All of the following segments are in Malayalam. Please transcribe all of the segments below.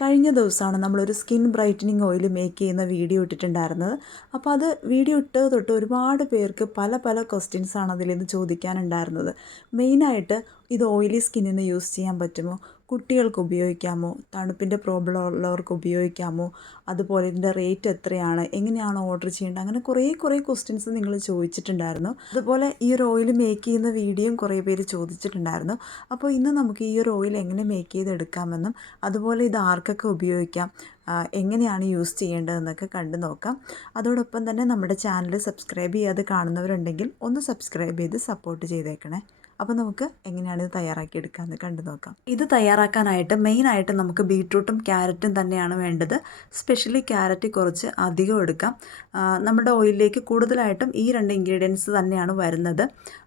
കഴിഞ്ഞ ദിവസമാണ് നമ്മളൊരു സ്കിൻ ബ്രൈറ്റനിങ് ഓയിൽ മേക്ക് ചെയ്യുന്ന വീഡിയോ ഇട്ടിട്ടുണ്ടായിരുന്നത്. അപ്പോൾ അത് വീഡിയോ ഇട്ടത് തൊട്ട് ഒരുപാട് പേർക്ക് പല പല ക്വസ്റ്റ്യൻസാണ് അതിൽ നിന്ന് ചോദിക്കാനുണ്ടായിരുന്നത്. മെയിനായിട്ട് ഇത് ഓയിലി സ്കിന്നിന് യൂസ് ചെയ്യാൻ പറ്റുമോ? കുട്ടികൾക്ക് ഉപയോഗിക്കാമോ? തണുപ്പിന്റെ പ്രോബ്ലം ഉള്ളവർക്ക് ഉപയോഗിക്കാമോ? അതുപോലെ ഇതിന്റെ റേറ്റ് എത്രയാണ്? എങ്ങനെയാണ് ഓർഡർ ചെയ്യേണ്ടത്? അങ്ങനെ കുറേ കുറേ ക്വസ്റ്റ്യൻസ് നിങ്ങൾ ചോദിച്ചിട്ടുണ്ടായിരുന്നു. അതുപോലെ ഈ ഒരു ഓയിൽ മേക്ക് ചെയ്യുന്ന വീഡിയോയും കുറേ പേര് ചോദിച്ചിട്ടുണ്ടായിരുന്നു. അപ്പോൾ ഇന്ന് നമുക്ക് ഈ ഒരു ഓയിൽ എങ്ങനെ മേക്ക് ചെയ്തെടുക്കാമെന്നും അതുപോലെ ഇത് ആർക്കൊക്കെ ഉപയോഗിക്കാം. എങ്ങനെയാണ് യൂസ് ചെയ്യേണ്ടതെന്നൊക്കെ കണ്ടു നോക്കാം. അതോടൊപ്പം തന്നെ നമ്മുടെ ചാനൽ സബ്സ്ക്രൈബ് ചെയ്യാതെ കാണുന്നവരുണ്ടെങ്കിൽ ഒന്ന് സബ്സ്ക്രൈബ് ചെയ്ത് സപ്പോർട്ട് ചെയ്തേക്കണേ. അപ്പോൾ നമുക്ക് എങ്ങനെയാണ് ഇത് തയ്യാറാക്കി എടുക്കാമെന്ന് കണ്ടു നോക്കാം. ഇത് തയ്യാറാക്കാനായിട്ട് മെയിനായിട്ട് നമുക്ക് ബീട്രൂട്ടും ക്യാരറ്റും തന്നെയാണ് വേണ്ടത്. സ്പെഷ്യലി ക്യാരറ്റ് കുറച്ച് അധികം എടുക്കാം. നമ്മുടെ ഓയിലിലേക്ക് കൂടുതലായിട്ടും ഈ രണ്ട് ഇൻഗ്രീഡിയൻസ് തന്നെയാണ് വരുന്നത്.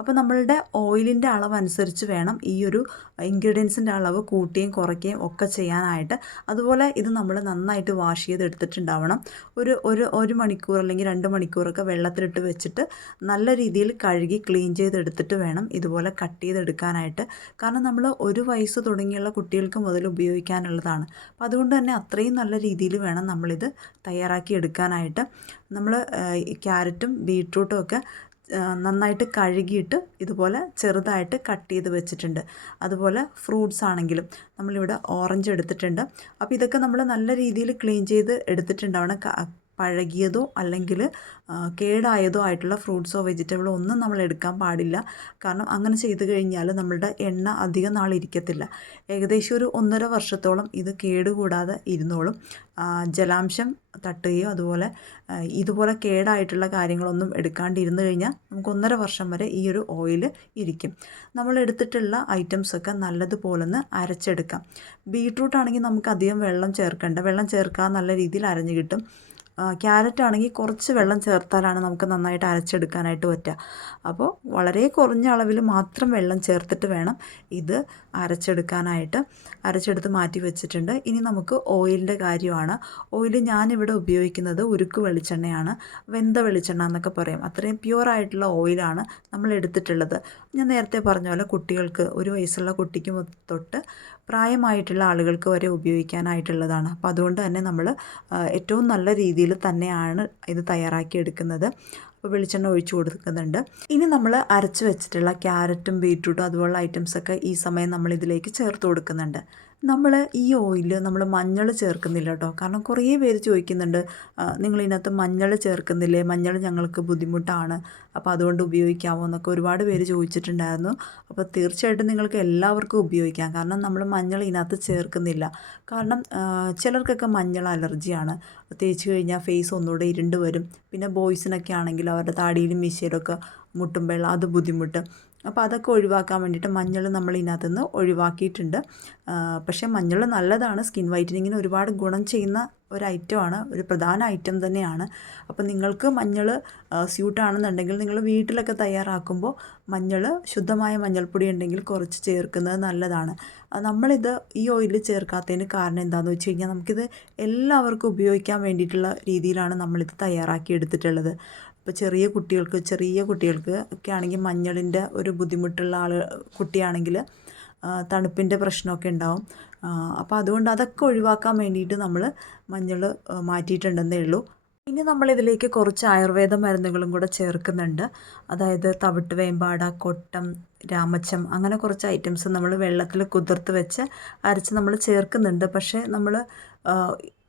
അപ്പോൾ നമ്മളുടെ ഓയിലിന്റെ അളവ് അനുസരിച്ച് വേണം ഈ ഒരു ഇൻഗ്രീഡിയൻസിന്റെ അളവ് കൂട്ടുകയും കുറയ്ക്കുകയും ഒക്കെ ചെയ്യാനായിട്ട്. അതുപോലെ ഇത് നമ്മൾ നന്നായിട്ട് വാഷ് ചെയ്ത് എടുത്തിട്ടുണ്ടാവണം ഒരു ഒരു ഒരു മണിക്കൂർ അല്ലെങ്കിൽ രണ്ട് മണിക്കൂറൊക്കെ വെള്ളത്തിലിട്ട് വെച്ചിട്ട് നല്ല രീതിയിൽ കഴുകി ക്ലീൻ ചെയ്തെടുത്തിട്ട് വേണം ഇതുപോലെ കട്ട് ചെയ്തെടുക്കാനായിട്ട്. കാരണം നമ്മൾ ഒരു വയസ്സ് തുടങ്ങിയുള്ള കുട്ടികൾക്ക് മുതൽ ഉപയോഗിക്കാനുള്ളതാണ്. അപ്പോൾ അതുകൊണ്ട് തന്നെ അത്രയും നല്ല രീതിയിൽ വേണം നമ്മളിത് തയ്യാറാക്കി എടുക്കാനായിട്ട്. നമ്മൾ ക്യാരറ്റും ബീട്രൂട്ടും ഒക്കെ നന്നായിട്ട് കഴുകിയിട്ട് ഇതുപോലെ ചെറുതായിട്ട് കട്ട് ചെയ്ത് വെച്ചിട്ടുണ്ട്. അതുപോലെ ഫ്രൂട്ട്സ് ആണെങ്കിലും നമ്മളിവിടെ ഓറഞ്ച് എടുത്തിട്ടുണ്ട്. അപ്പോൾ ഇതൊക്കെ നമ്മൾ നല്ല രീതിയിൽ ക്ലീൻ ചെയ്ത് എടുത്തിട്ടുണ്ടാവണം. പഴകിയതോ അല്ലെങ്കിൽ കേടായതോ ആയിട്ടുള്ള ഫ്രൂട്ട്സോ വെജിറ്റബിളോ ഒന്നും നമ്മൾ എടുക്കാൻ പാടില്ല. കാരണം അങ്ങനെ ചെയ്തു കഴിഞ്ഞാൽ നമ്മളുടെ എണ്ണ അധികം നാൾ ഇരിക്കത്തില്ല. ഏകദേശം ഒരു ഒന്നര വർഷത്തോളം ഇത് കേടുകൂടാതെ ഇരുന്നോളും. ജലാംശം തട്ടുകയോ അതുപോലെ ഇതുപോലെ കേടായിട്ടുള്ള കാര്യങ്ങളൊന്നും എടുക്കാണ്ടിരുന്നു കഴിഞ്ഞാൽ നമുക്ക് ഒന്നര വർഷം വരെ ഈ ഒരു ഓയിൽ ഇരിക്കും. നമ്മൾ എടുത്തിട്ടുള്ള ഐറ്റംസൊക്കെ നല്ലതുപോലെ ഒന്ന് അരച്ചെടുക്കാം. ബീട്രൂട്ട് ആണെങ്കിൽ നമുക്ക് അധികം വെള്ളം ചേർക്കേണ്ട. വെള്ളം ചേർക്കാതെ നല്ല രീതിയിൽ അരഞ്ഞു കിട്ടും. ക്യാരറ്റ് ആണെങ്കിൽ കുറച്ച് വെള്ളം ചേർത്താലാണ് നമുക്ക് നന്നായിട്ട് അരച്ചെടുക്കാനായിട്ട് പറ്റുക. അപ്പോൾ വളരെ കുറഞ്ഞ അളവിൽ മാത്രം വെള്ളം ചേർത്തിട്ട് വേണം ഇത് അരച്ചെടുക്കാനായിട്ട്. അരച്ചെടുത്ത് മാറ്റി വെച്ചിട്ടുണ്ട്. ഇനി നമുക്ക് ഓയിലിന്റെ കാര്യമാണ്. ഓയിൽ ഞാനിവിടെ ഉപയോഗിക്കുന്നത് ഉരുക്ക് വെളിച്ചെണ്ണയാണ്. വെന്ത വെളിച്ചെണ്ണ എന്നൊക്കെ പറയും. അത്രയും പ്യുവർ ആയിട്ടുള്ള ഓയിലാണ് നമ്മൾ എടുത്തിട്ടുള്ളത്. ഞാൻ നേരത്തെ പറഞ്ഞ പോലെ കുട്ടികൾക്ക് ഒരു വയസ്സുള്ള കുട്ടിക്ക് തൊട്ട് പ്രായമായിട്ടുള്ള ആളുകൾക്ക് വരെ ഉപയോഗിക്കാനായിട്ടുള്ളതാണ്. അപ്പോൾ അതുകൊണ്ട് തന്നെ നമ്മൾ ഏറ്റവും നല്ല രീതിയിൽ തന്നെയാണ് ഇത് തയ്യാറാക്കി എടുക്കുന്നത്. അപ്പോൾ വെളിച്ചെണ്ണ ഒഴിച്ച് കൊടുക്കുന്നുണ്ട്. ഇനി നമ്മൾ അരച്ച് വെച്ചിട്ടുള്ള ക്യാരറ്റും ബീറ്റ്റൂട്ടും അതുപോലുള്ള ഐറ്റംസൊക്കെ ഈ സമയം നമ്മൾ ഇതിലേക്ക് ചേർത്ത് കൊടുക്കുന്നുണ്ട്. നമ്മൾ ഈ ഓയിൽ നമ്മൾ മഞ്ഞൾ ചേർക്കുന്നില്ല കേട്ടോ കാരണം കുറേ പേര് ചോദിക്കുന്നുണ്ട് നിങ്ങൾ ഇതിനകത്ത് മഞ്ഞൾ ചേർക്കുന്നില്ലേ? മഞ്ഞൾ ഞങ്ങൾക്ക് ബുദ്ധിമുട്ടാണ്. അപ്പോൾ അതുകൊണ്ട് ഉപയോഗിക്കാമോ? എന്നൊക്കെ ഒരുപാട് പേര് ചോദിച്ചിട്ടുണ്ടായിരുന്നു. അപ്പോൾ തീർച്ചയായിട്ടും നിങ്ങൾക്ക് എല്ലാവർക്കും ഉപയോഗിക്കാം. കാരണം നമ്മൾ മഞ്ഞൾ ഇതിനകത്ത് ചേർക്കുന്നില്ല. കാരണം ചിലർക്കൊക്കെ മഞ്ഞൾ അലർജിയാണ്. തേച്ച് കഴിഞ്ഞാൽ ഫേസ് ഒന്നുകൂടെ ഇരുണ്ട് വരും. പിന്നെ ബോയ്സിനൊക്കെ ആണെങ്കിൽ അവരുടെ താടിയിലും മീശയിലൊക്കെ മുട്ടുമ്പോൾ അത് ബുദ്ധിമുട്ട്. അപ്പോൾ അതൊക്കെ ഒഴിവാക്കാൻ വേണ്ടിയിട്ട് മഞ്ഞൾ നമ്മൾ ഇതിനകത്ത് നിന്ന് ഒഴിവാക്കിയിട്ടുണ്ട്. പക്ഷേ മഞ്ഞൾ നല്ലതാണ്. സ്കിൻ വൈറ്റനിങ്ങിന് ഒരുപാട് ഗുണം ചെയ്യുന്ന ഒരു ഐറ്റമാണ് ഒരു പ്രധാന ഐറ്റം തന്നെയാണ്. അപ്പോൾ നിങ്ങൾക്ക് മഞ്ഞൾ സ്യൂട്ടാണെന്നുണ്ടെങ്കിൽ നിങ്ങൾ വീട്ടിലൊക്കെ തയ്യാറാക്കുമ്പോൾ മഞ്ഞൾ ശുദ്ധമായ മഞ്ഞൾപ്പൊടി ഉണ്ടെങ്കിൽ കുറച്ച് ചേർക്കുന്നത് നല്ലതാണ്. നമ്മളിത് ഈ ഓയിലിൽ ചേർക്കാത്തതിന് കാരണം എന്താണെന്ന് വെച്ച് കഴിഞ്ഞാൽ നമുക്കിത് എല്ലാവർക്കും ഉപയോഗിക്കാൻ വേണ്ടിയിട്ടുള്ള രീതിയിലാണ് നമ്മളിത് തയ്യാറാക്കി എടുത്തിട്ടുള്ളത്. ഇപ്പോൾ ചെറിയ കുട്ടികൾക്ക് ചെറിയ കുട്ടികൾക്ക് ഒക്കെ ആണെങ്കിൽ മഞ്ഞളിന്റെ ഒരു ബുദ്ധിമുട്ടുള്ള ആൾ കുട്ടിയാണെങ്കിൽ തണുപ്പിന്റെ പ്രശ്നമൊക്കെ ഉണ്ടാവും. അപ്പോൾ അതുകൊണ്ട് അതൊക്കെ ഒഴിവാക്കാൻ വേണ്ടിയിട്ട് നമ്മൾ മഞ്ഞൾ മാറ്റിയിട്ടുണ്ടെന്നേ ഉള്ളൂ. ഇനി നമ്മളിതിലേക്ക് കുറച്ച് ആയുർവേദ മരുന്നുകളും കൂടെ ചേർക്കുന്നുണ്ട്. അതായത് തവിട്ട് വേമ്പാട കൊട്ടം രാമച്ചം അങ്ങനെ കുറച്ച് ഐറ്റംസ് നമ്മൾ വെള്ളത്തിൽ കുതിർത്ത് വെച്ച് അരച്ച് നമ്മൾ ചേർക്കുന്നുണ്ട്. പക്ഷേ നമ്മൾ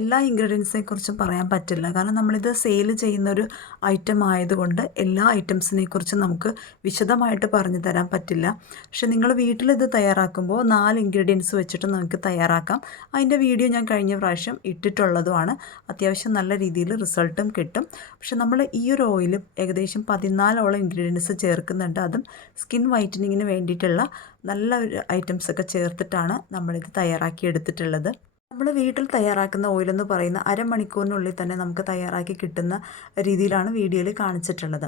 എല്ലാ ഇൻഗ്രീഡിയൻസിനെ കുറിച്ചും പറയാൻ പറ്റില്ല. കാരണം നമ്മളിത് സെയിൽ ചെയ്യുന്ന ഒരു ഐറ്റം ആയതുകൊണ്ട് എല്ലാ ഐറ്റംസിനെ കുറിച്ചും നമുക്ക് വിശദമായിട്ട് പറഞ്ഞു തരാൻ പറ്റില്ല. പക്ഷെ നിങ്ങൾ വീട്ടിൽ ഇത് തയ്യാറാക്കുമ്പോൾ നാല് ഇൻഗ്രീഡിയൻസ് വെച്ചിട്ട് നമുക്ക് തയ്യാറാക്കാം. അതിന്റെ വീഡിയോ ഞാൻ കഴിഞ്ഞ പ്രാവശ്യം ഇട്ടിട്ടുള്ളതുമാണ്. അത്യാവശ്യം നല്ല രീതിയിൽ റിസൾട്ടും കിട്ടും. പക്ഷെ നമ്മൾ ഈ ഒരു ഓയിൽ ഏകദേശം പതിനാലോളം ഇൻഗ്രീഡിയൻസ് ചേർക്കുന്നുണ്ട്. അതും സ്കിൻ വൈറ്റനിങ്ങിന് വേണ്ടിയിട്ടുള്ള നല്ല ഒരു ഐറ്റംസ് ഒക്കെ ചേർത്തിട്ടാണ് നമ്മളിത് തയ്യാറാക്കി എടുത്തിട്ടുള്ളത്. നമ്മൾ വീട്ടിൽ തയ്യാറാക്കുന്ന ഓയിലെന്ന് പറയുന്ന അരമണിക്കൂറിനുള്ളിൽ തന്നെ നമുക്ക് തയ്യാറാക്കി കിട്ടുന്ന രീതിയിലാണ് വീഡിയോയിൽ കാണിച്ചിട്ടുള്ളത്.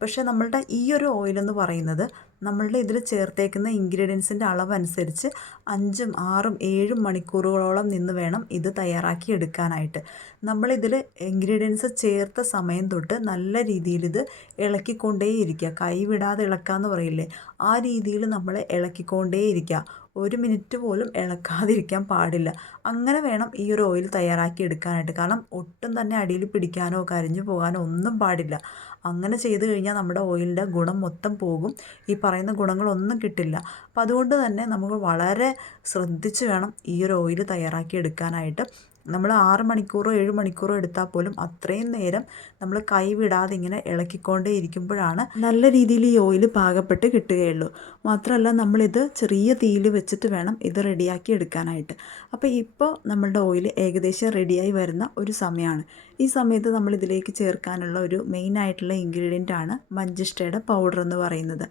പക്ഷേ നമ്മളുടെ ഈ ഒരു ഓയിലെന്ന് പറയുന്നത് നമ്മളുടെ ഇതിൽ ചേർത്തേക്കുന്ന ഇൻഗ്രീഡിയൻസിന്റെ അനുസരിച്ച് അഞ്ചും ആറും ഏഴും മണിക്കൂറുകളോളം നിന്ന് വേണം ഇത് തയ്യാറാക്കി എടുക്കാനായിട്ട്. നമ്മളിതിൽ ഇൻഗ്രീഡിയൻസ് ചേർത്ത സമയം തൊട്ട് നല്ല രീതിയിൽ ഇത് ഇളക്കിക്കൊണ്ടേയിരിക്കുക. കൈവിടാതെ ഇളക്കുക എന്ന് പറയില്ലേ? ആ രീതിയിൽ നമ്മൾ ഇളക്കിക്കൊണ്ടേയിരിക്കുക. ഒരു മിനിറ്റ് പോലും ഇളക്കാതിരിക്കാൻ പാടില്ല. അങ്ങനെ വേണം ഈ ഒരു ഓയിൽ തയ്യാറാക്കി എടുക്കാനായിട്ട്. കാരണം ഒട്ടും തന്നെ അടിയിൽ പിടിക്കാനോ കരിഞ്ഞു പോകാനോ ഒന്നും പാടില്ല. അങ്ങനെ ചെയ്തു കഴിഞ്ഞാൽ നമ്മുടെ ഓയിലിന്റെ ഗുണം മൊത്തം പോകും. ഈ പറയുന്ന ഗുണങ്ങളൊന്നും കിട്ടില്ല. അപ്പോൾ അതുകൊണ്ട് തന്നെ നമുക്ക് വളരെ ശ്രദ്ധിച്ച് വേണം ഈ ഒരു ഓയിൽ തയ്യാറാക്കി എടുക്കാനായിട്ട്. നമ്മൾ ആറ് മണിക്കൂറോ ഏഴ് മണിക്കൂറോ എടുത്താൽ പോലും അത്രയും നേരം നമ്മൾ കൈവിടാതെ ഇങ്ങനെ ഇളക്കിക്കൊണ്ടേ ഇരിക്കുമ്പോഴാണ് നല്ല രീതിയിൽ ഈ ഓയിൽ പാകപ്പെട്ട് കിട്ടുകയുള്ളൂ. മാത്രമല്ല നമ്മളിത് ചെറിയ തീയിൽ വെച്ചിട്ട് വേണം ഇത് റെഡിയാക്കി എടുക്കാനായിട്ട്. അപ്പോൾ ഇപ്പോൾ നമ്മളുടെ ഓയിൽ ഏകദേശം റെഡിയായി വരുന്ന ഒരു സമയമാണ് ഈ സമയത്ത് നമ്മൾ ഇതിലേക്ക് ചേർക്കാനുള്ള ഒരു മെയിൻ ആയിട്ടുള്ള ഇൻഗ്രീഡിയന്റ് ആണ് മഞ്ചിഷ്ടയുടെ പൗഡർ എന്ന് പറയുന്നത്.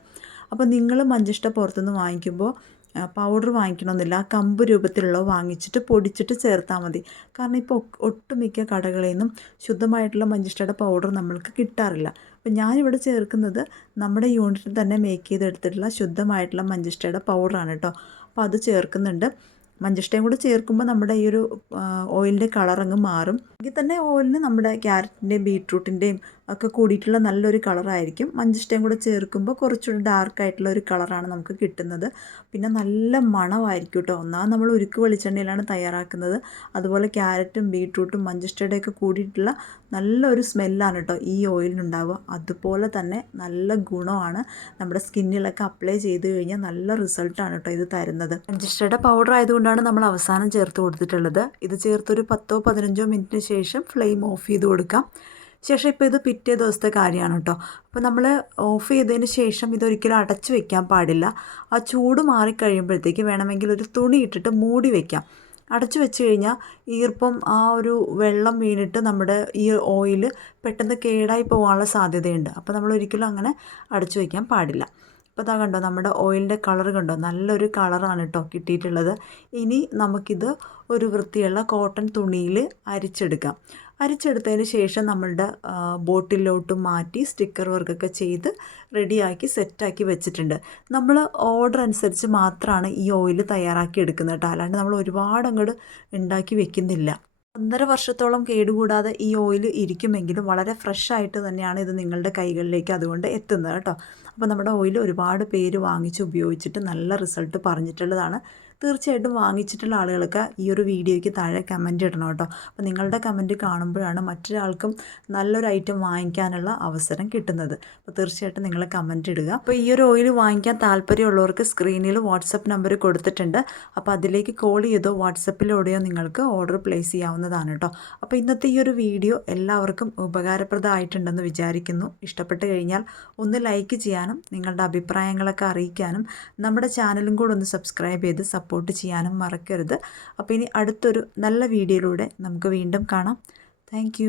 അപ്പോൾ നിങ്ങൾ മഞ്ചിഷ്ട പുറത്തുനിന്ന് വാങ്ങിക്കുമ്പോൾ പൗഡർ വാങ്ങിക്കണമെന്നില്ല. ആ കമ്പ് രൂപത്തിലുള്ള വാങ്ങിച്ചിട്ട് പൊടിച്ചിട്ട് ചേർത്താൽ മതി. കാരണം ഇപ്പോൾ ഒട്ടുമിക്ക കടകളിൽ നിന്നും ശുദ്ധമായിട്ടുള്ള മഞ്ചിഷ്ടയുടെ പൗഡർ നമ്മൾക്ക് കിട്ടാറില്ല. അപ്പോൾ ഞാനിവിടെ ചേർക്കുന്നത് നമ്മുടെ യൂണിറ്റിൽ തന്നെ മേക്ക് ചെയ്തെടുത്തിട്ടുള്ള ശുദ്ധമായിട്ടുള്ള മഞ്ചിഷ്ടയുടെ പൗഡറാണ് കേട്ടോ അപ്പോൾ അത് ചേർക്കുന്നുണ്ട്. മഞ്ചിഷ്ടയും കൂടെ ചേർക്കുമ്പോൾ നമ്മുടെ ഈ ഒരു ഓയിലിന്റെ കളർ അങ്ങ് മാറും. എങ്കിൽ തന്നെ ഓയിലിന് നമ്മുടെ ക്യാരറ്റിന്റെയും ബീട്രൂട്ടിന്റെയും ഒക്കെ കൂടിയിട്ടുള്ള നല്ലൊരു കളറായിരിക്കും. മഞ്ചിഷ്ടയും കൂടെ ചേർക്കുമ്പോൾ കുറച്ചുകൂടി ഡാർക്കായിട്ടുള്ള ഒരു കളറാണ് നമുക്ക് കിട്ടുന്നത്. പിന്നെ നല്ല മണമായിരിക്കും കേട്ടോ ഒന്നാമത് നമ്മൾ ഉരുക്ക് വെളിച്ചെണ്ണയിലാണ് തയ്യാറാക്കുന്നത്. അതുപോലെ ക്യാരറ്റും ബീട്രൂട്ടും മഞ്ചിഷ്ടയുടെയൊക്കെ കൂടിയിട്ടുള്ള നല്ലൊരു സ്മെല്ലാണ് കേട്ടോ ഈ ഓയിലിനുണ്ടാവുക. അതുപോലെ തന്നെ നല്ല ഗുണമാണ് നമ്മുടെ സ്കിന്നിലൊക്കെ അപ്ലൈ ചെയ്ത് കഴിഞ്ഞാൽ നല്ല റിസൾട്ടാണ് കേട്ടോ ഇത് തരുന്നത്. മഞ്ചിഷ്ടയുടെ പൗഡർ ആയതുകൊണ്ടാണ് നമ്മൾ അവസാനം ചേർത്ത് കൊടുത്തിട്ടുള്ളത്. ഇത് ചേർത്തൊരു പത്തോ പതിനഞ്ചോ മിനിറ്റിന് ശേഷം ഫ്ലെയിം ഓഫ് ചെയ്ത് കൊടുക്കാം. ശേഷം ഇപ്പോൾ ഇത് പിറ്റേ ദിവസത്തെ കാര്യമാണ് കേട്ടോ. അപ്പോൾ നമ്മൾ ഓഫ് ചെയ്തതിന് ശേഷം ഇതൊരിക്കലും അടച്ചു വെക്കാൻ പാടില്ല. ആ ചൂട് മാറിക്കഴിയുമ്പോഴത്തേക്ക് വേണമെങ്കിൽ ഒരു തുണി ഇട്ടിട്ട് മൂടി വെക്കാം. അടച്ചു വെച്ച് കഴിഞ്ഞാൽ ഈർപ്പം ആ ഒരു വെള്ളം വീണിട്ട് നമ്മുടെ ഈ ഓയിൽ പെട്ടെന്ന് കേടായി പോകാനുള്ള സാധ്യതയുണ്ട്. അപ്പോൾ നമ്മൾ ഒരിക്കലും അങ്ങനെ അടച്ചു വയ്ക്കാൻ പാടില്ല. അപ്പോൾ ഇതാ കണ്ടോ നമ്മുടെ ഓയിലിന്റെ കളർ കണ്ടോ നല്ലൊരു കളറാണ് കേട്ടോ കിട്ടിയിട്ടുള്ളത്. ഇനി നമുക്കിത് ഒരു വൃത്തിയുള്ള കോട്ടൺ തുണിയിൽ അരിച്ചെടുക്കാം. അരിച്ചെടുത്തതിന് ശേഷം നമ്മളുടെ ബോട്ടിലോട്ട് മാറ്റി സ്റ്റിക്കർ വർക്കൊക്കെ ചെയ്ത് റെഡിയാക്കി സെറ്റാക്കി വെച്ചിട്ടുണ്ട്. നമ്മൾ ഓർഡർ അനുസരിച്ച് മാത്രമാണ് ഈ ഓയിൽ തയ്യാറാക്കി എടുക്കുന്നത് കേട്ടോ അല്ലാണ്ട് നമ്മൾ ഒരുപാട് അങ്ങോട്ട് ഉണ്ടാക്കി വെക്കുന്നില്ല. ഒന്നര വർഷത്തോളം കേടുകൂടാതെ ഈ ഓയിൽ ഇരിക്കുമെങ്കിലും വളരെ ഫ്രഷ് ആയിട്ട് തന്നെയാണ് ഇത് നിങ്ങളുടെ കൈകളിലേക്ക് അതുകൊണ്ട് എത്തുന്നത് കേട്ടോ. അപ്പോൾ നമ്മുടെ ഓയിൽ ഒരുപാട് പേര് വാങ്ങിച്ച് ഉപയോഗിച്ചിട്ട് നല്ല റിസൾട്ട് പറഞ്ഞിട്ടുള്ളതാണ്. തീർച്ചയായിട്ടും വാങ്ങിച്ചിട്ടുള്ള ആളുകൾക്ക് ഈ ഒരു വീഡിയോയ്ക്ക് താഴെ കമന്റ് ഇടണം കേട്ടോ. അപ്പോൾ നിങ്ങളുടെ കമന്റ് കാണുമ്പോഴാണ് മറ്റൊരാൾക്കും നല്ലൊരു ഐറ്റം വാങ്ങിക്കാനുള്ള അവസരം കിട്ടുന്നത്. അപ്പോൾ തീർച്ചയായിട്ടും നിങ്ങൾ കമന്റ് ഇടുക. അപ്പോൾ ഈ ഒരു ഓയിൽ വാങ്ങിക്കാൻ താല്പര്യമുള്ളവർക്ക് സ്ക്രീനിൽ വാട്സപ്പ് നമ്പർ കൊടുത്തിട്ടുണ്ട്. അപ്പോൾ അതിലേക്ക് കോൾ ചെയ്തോ വാട്സപ്പിലൂടെയോ നിങ്ങൾക്ക് ഓർഡർ പ്ലേസ് ചെയ്യാവുന്നതാണ് കേട്ടോ. അപ്പോൾ ഇന്നത്തെ ഈ ഒരു വീഡിയോ എല്ലാവർക്കും ഉപകാരപ്രദമായിട്ടുണ്ടെന്ന് വിചാരിക്കുന്നു. ഇഷ്ടപ്പെട്ട് കഴിഞ്ഞാൽ ഒന്ന് ലൈക്ക് ചെയ്യാനും നിങ്ങളുടെ അഭിപ്രായങ്ങളൊക്കെ അറിയിക്കാനും നമ്മുടെ ചാനലും കൂടെ ഒന്ന് സബ്സ്ക്രൈബ് ചെയ്ത് സപ്പോർട്ട് ചെയ്യാനും മറക്കരുത്. അപ്പോൾ ഇനി അടുത്തൊരു നല്ല വീഡിയോയിലൂടെ നമുക്ക് വീണ്ടും കാണാം. താങ്ക്